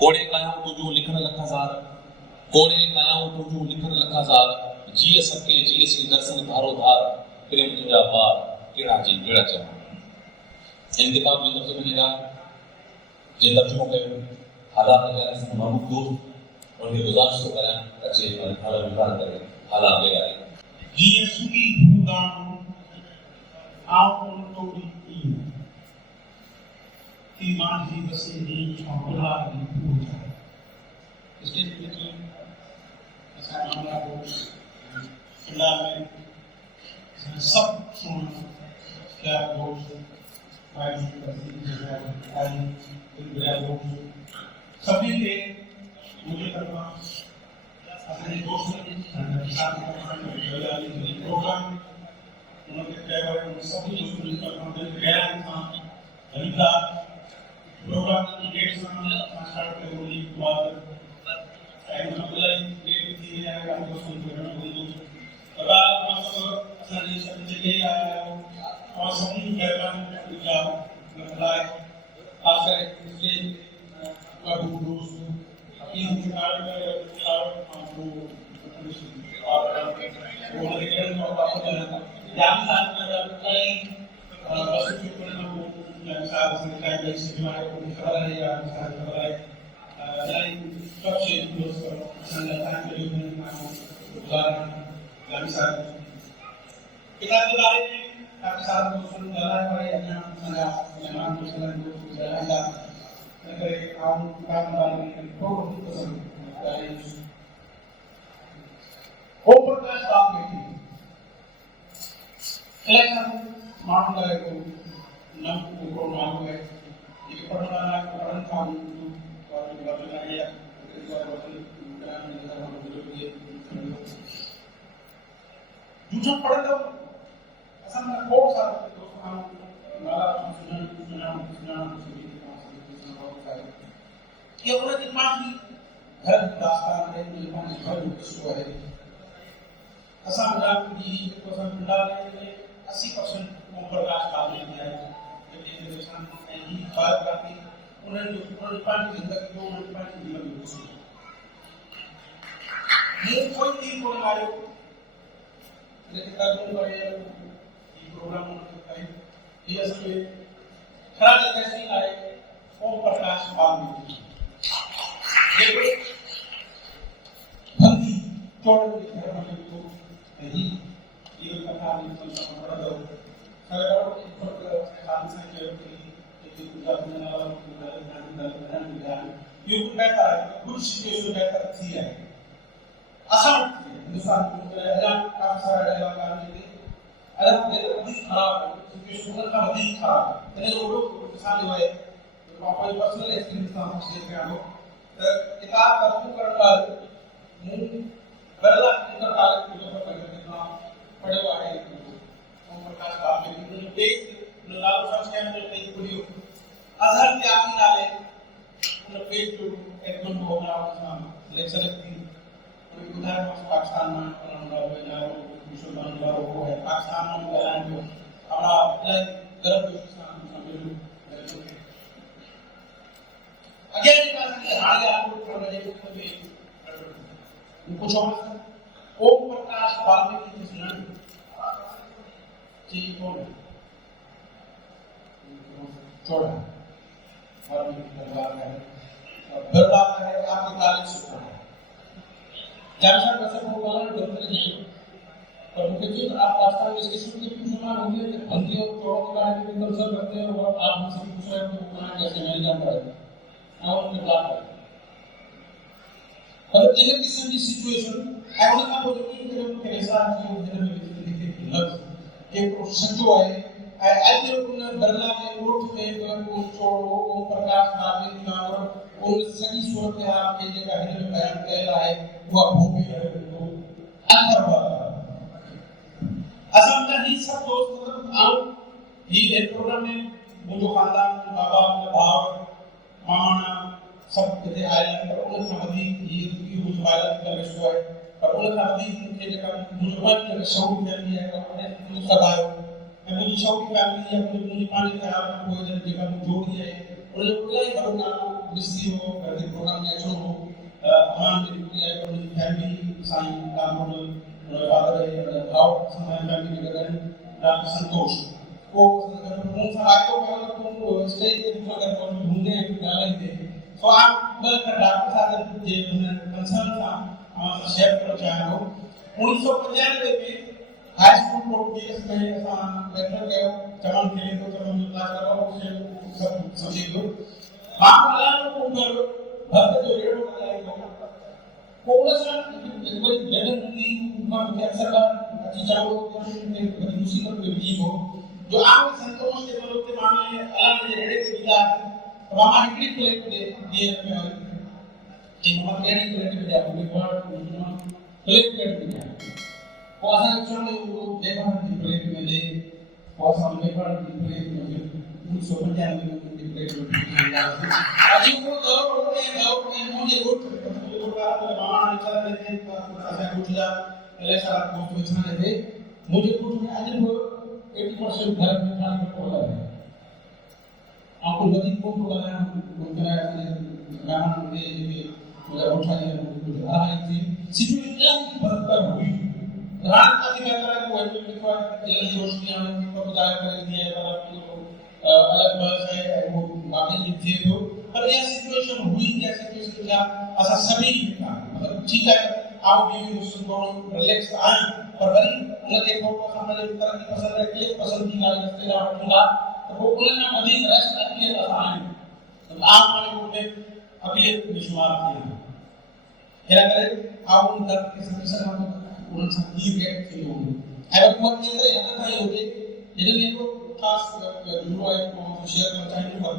कोड़े कायां तुझो लिखण लखाज़ार कोड़े कायां तुझो लिखण लखाज़ार जीअ सके जीअ सी दर्शन धारो धार प्रेम तुझा बार केड़ा जी बेड़ा चवा इन किताब में तर्जुमो निगाह जे तर्जुमो कयो हालात वगैरह से महबूब दोस्त उनके गुजारिश तो करें अच्छे हालात विभाग करें हालात वगैरह जीअ सुगी भूदान आप तोड़ी की मांझी बसे नी छापुला नी पूजा इसके लिए ऐसा मामला को खुला में सब सुन क्या दोस्त भाई भाई मेरा दोस्त सभी के मुझे करवा अपने दोस्तों के साथ प्रोग्राम उनके ड्राइवर उन सभी दोस्तों का कंपनी गया था अनिता प्रोग्राम की डेट स्टार्ट कर होली बाद टाइम अप्लाई डेट थी है हम दोस्तों को बोलो तब आप असल सब जगह आया और सभी ड्राइवर का अप्लाई आकर इसलिए बाबू दोस्त इन कार्ड में आपको और वो लेकर और आपको जान साथ में अप्लाई बस के को साथ में टाइम से हमारे को खबर है या साथ खबर है लाइन सबसे दोस्त संगठन के लिए उदाहरण जान साथ किताब के बारे में आपके साथ दोस्तों जाना है यहाँ संगा मेहमान को संग जाना है काम काम वाले को पसंद है ओवरकास्ट बात में इलेक्शन मामला है को नाम को नाम है ये पढ़ना पढ़न काम और बदलना है दूसरा पढ़ लो असल में बहुत सारे दोस्तों नाला सुना ये उन्हें दिमाग की घर दास्तान है दिमाग की घर विश्व है असम राम की पसंद डालने 80% प्रकाश डालने में है लेकिन हिंदुस्तान में ही बात करती उन्हें जो पानी जिंदगी जो उन्हें पानी जीवन में घुसी ये कोई नहीं बोल रहा है लेकिन कानून का ये प्रोग्राम होता है ये असली खराब कैसी आए ओम प्रकाश वाल्मीकि ये बंदी तोड़ के घर में तो नहीं ये कथा में तो पढ़ दो सरकार को काम से जो कि पूजा करने वाला ये बेहतर है कुछ सिचुएशन बेहतर थी है असम हिंदुस्तान में अजान का सारा इलाका में अगर ये अधिक खराब सिचुएशन का अधिक खराब है तो लोग किसान जो है तो अपने पर्सनल एक्सपीरियंस का हम शेयर कर लो किताब खत्म करना मुंह बदला इंटर काल के जो कितना पढ़े हुआ है ओम प्रकाश वाल्मीकि ने पेज लाल फर्स्ट टाइम में पेज पूरी आधार के आगे डाले उन पेज जो एकदम हो रहा है लेक्चर की कोई उदाहरण पाकिस्तान में पढ़ना है मुसलमान वालों को है पाकिस्तान में गलान जो हमारा अप्लाई गलत पाकिस्तान समझ लो अगेन ये बात है हाल आपको पढ़ रहे हैं तो कुछ और ओम प्रकाश वाल्मीकि की सुनाई जी कौन है छोड़ा वाल्मीकि दरबार है दरबार है आपकी तारीफ सुना है जानसा वैसे को बोला डॉक्टर जी पर मुझे जी आप वास्तव में इसके सुन के पूछना होंगे कि बंदी और चोरों के बारे में कंसर्न करते हैं और आप मुझसे पूछ रहे हैं तो कहां कैसे नहीं जान पाए और उनके बात है पर in a given situation I want to know कि मेरे ऐसा जो मेरे में लिखे लफ्ज एक प्रोफेसर जो है आई जो उन बरला में कोर्ट में को छोड़ो ओम प्रकाश वाल्मीकि नाम उन सभी सूरत है आपके जगह हिंदी में बयान किया है वो भूमि है तो अंतर असम का ही सब दोस्त मतलब आम ही एक प्रोग्राम में वो जो खानदान बाबा भाव मामा सब के आइलैंड पर उन खादी ये मुझे आइलैंड का विश्व है पर उन खादी के जगह मुझे बात के शौक फैमिली है अपने सब आयो मुझे शौक फैमिली या मुझे पानी का कोई जन जगह में जोड़ी है और जो कोई करूँगा मिस्त्री हो बड़े प्रोग्राम में अच्छो हो अमान मेरी कोई है मुझे फैमिली साइन काम हो फादर है भाव समय फैमिली में करें राम संतोष को मुंह से आए तो तुम स्टेज पे अगर कौन ढूंढे डालें दे तो आप बल कर डॉक्टर साहब जे कंसर्न था हमारे शेयर करो चाहे हो 1995 में हाई स्कूल कोर्ट केस में ऐसा लेटर गया चमन खेले तो चमन क्लास करो उसे सब समझे दो आप वाला को कर भक्त जो रेडो का लाएगा कोला सा कोई वेदन की ऊपर के अक्सर का अच्छी चाहो में मुसीबत में भी हो जो आप संतोष के लोग के मामले में अलग ने रेडे के विचार अब हम हिकड़ी प्लेट दे दिए में कि हम कैरी प्लेट में जाओ वर्ड प्लेट में पौधा चढ़ वो देखा प्लेट में ले पौधा में पर प्लेट में 1995 में प्लेट में आज वो दौड़ में मुझे गुट का मामा ने चला देते ऐसा कुछ जा ऐसा कुछ बचना है मुझे कुछ में आज वो 80% घर में खाने का पौधा है आपको गति को लगाया उनका मेहमान ने मुझे उठाया मुझे आ रही थी सिचुएशन बदतर हुई रात का भी कहता है कोई भी लिखवा तेल रोशनियां में को बताया कर दिया है अलग बस है वो बाकी लिखे तो पर यह सिचुएशन हुई कैसे सिचुएशन का ऐसा सभी का मतलब ठीक है आओ भी उसको रिलैक्स आए पर वही उन्हें देखो तो समझ तरह की पसंद है कि पसंद की गाड़ी रास्ते ना हटूंगा तो वो उन्हें अधिक रेस्ट करती है आसान तो आप वाले को अगले विश्वास किया हेरा करे आप उन दर्द के समीक्षा में उन सब की गेट के लोग अब बहुत के अंदर यहाँ था ये होते इधर ये को खास जुड़वा है को शेयर करना चाहिए और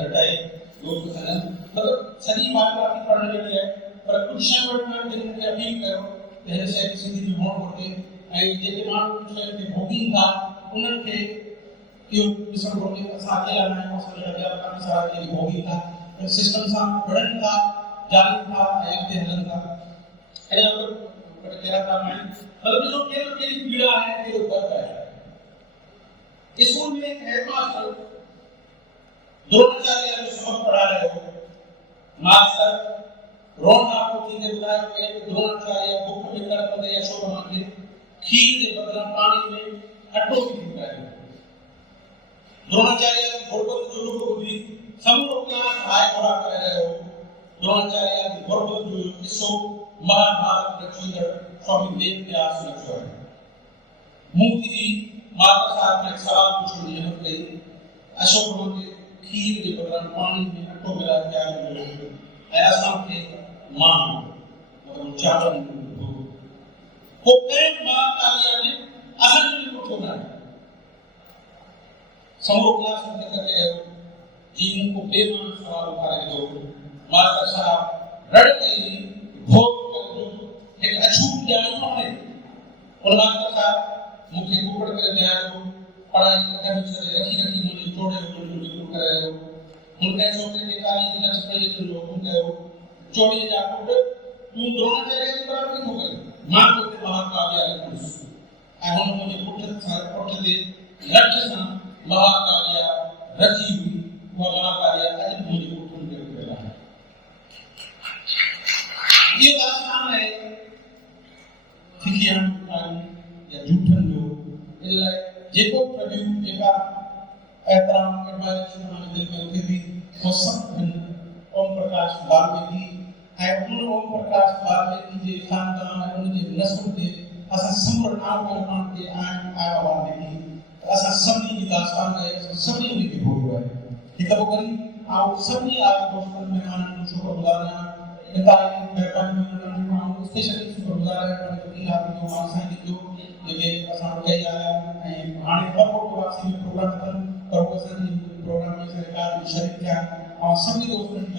घटाए दोस्त के साथ मतलब सही बायोग्राफी पढ़ने के लिए पर कुछ शब्द में दिन के अपील करो पहले से सिंधी में होड़ होते आई जे के मान कुछ के भोगी था उन्हनि के यो विसर होते साथे लाना है और लगा काफी सारा के भोगी था सिस्टम सा बढ़न था जारी था एक ते हलन था अरे पर तेरा काम है मतलब जो के पीड़ा है के ऊपर है स्कूल में एक हेडमास्टर द्रोणाचार्य जो सबक पढ़ा रहे हो मास्टर रोना को ठीक है बताया कि द्रोणाचार्य भूख में तड़पते यशोधमा के खीर के बदला पानी में अट्टो भी दिखाया द्रोणाचार्य घोड़पत जो लोगों को भी समूह क्लास हाय पढ़ा कर रहे हो द्रोणाचार्य घोड़पत जो किस्सो महाभारत रचयिता स्वामी वेद व्यास रचो है मूर्ति भी माता साहब ने एक सवाल पूछो नियम कही अशोक के खीर के बदला पानी में अट्टो मिला क्या ऐसा के मां मतलब चावल को प्रेम मां कालिया ने असल में को छोड़ा समूह क्लास में करके जीवन को प्रेम सवाल उठा रहे हो मास्टर साहब रड़ गई भोग एक अछूत जानी हमने और मास्टर साहब मुख्य ऊपर कर दिया हो पढ़ाई करने में से रखी मुझे जोड़े बिल्कुल कर रहे हो उनके सोचे के काली लक्ष्य पे जो लोग उनके चोरी जाकोट तू द्रोणाचार्य के बराबर नहीं हो गई मां को ते महाकाव्य पुरुष आई हम मुझे पुत्र दे लक्ष्य सा महाकाव्य रची हुई वो महाकाव्य आज मुझे पुत्र दे रहा है ये दास्तान है खिखी हानियून खारियून या झूठन जो इल्ला जेको प्रभु जेका एहतराम करवाए हमारे दिल में उठे थी वो सब ओम प्रकाश वाल्मीकि है उन ओम प्रकाश वाल्मीकि जे खानदान है उनके नस्ल के असा समर नाम का मान के आया वाल्मीकि असा सभी की दास्तान है सभी उनकी भोग है ठीक है वो करी आओ सभी आए दोस्तों मेहमान को शुक्रगुजार हैं इनका मेहमान में स्पेशली शुक्रगुजार है कि आप जो मानसा की जो ये असा कही आया है हाने पर को वापसी में प्रोग्राम कर प्रोफेसर प्रोग्राम में सरकार शरीक किया और सभी दोस्तों की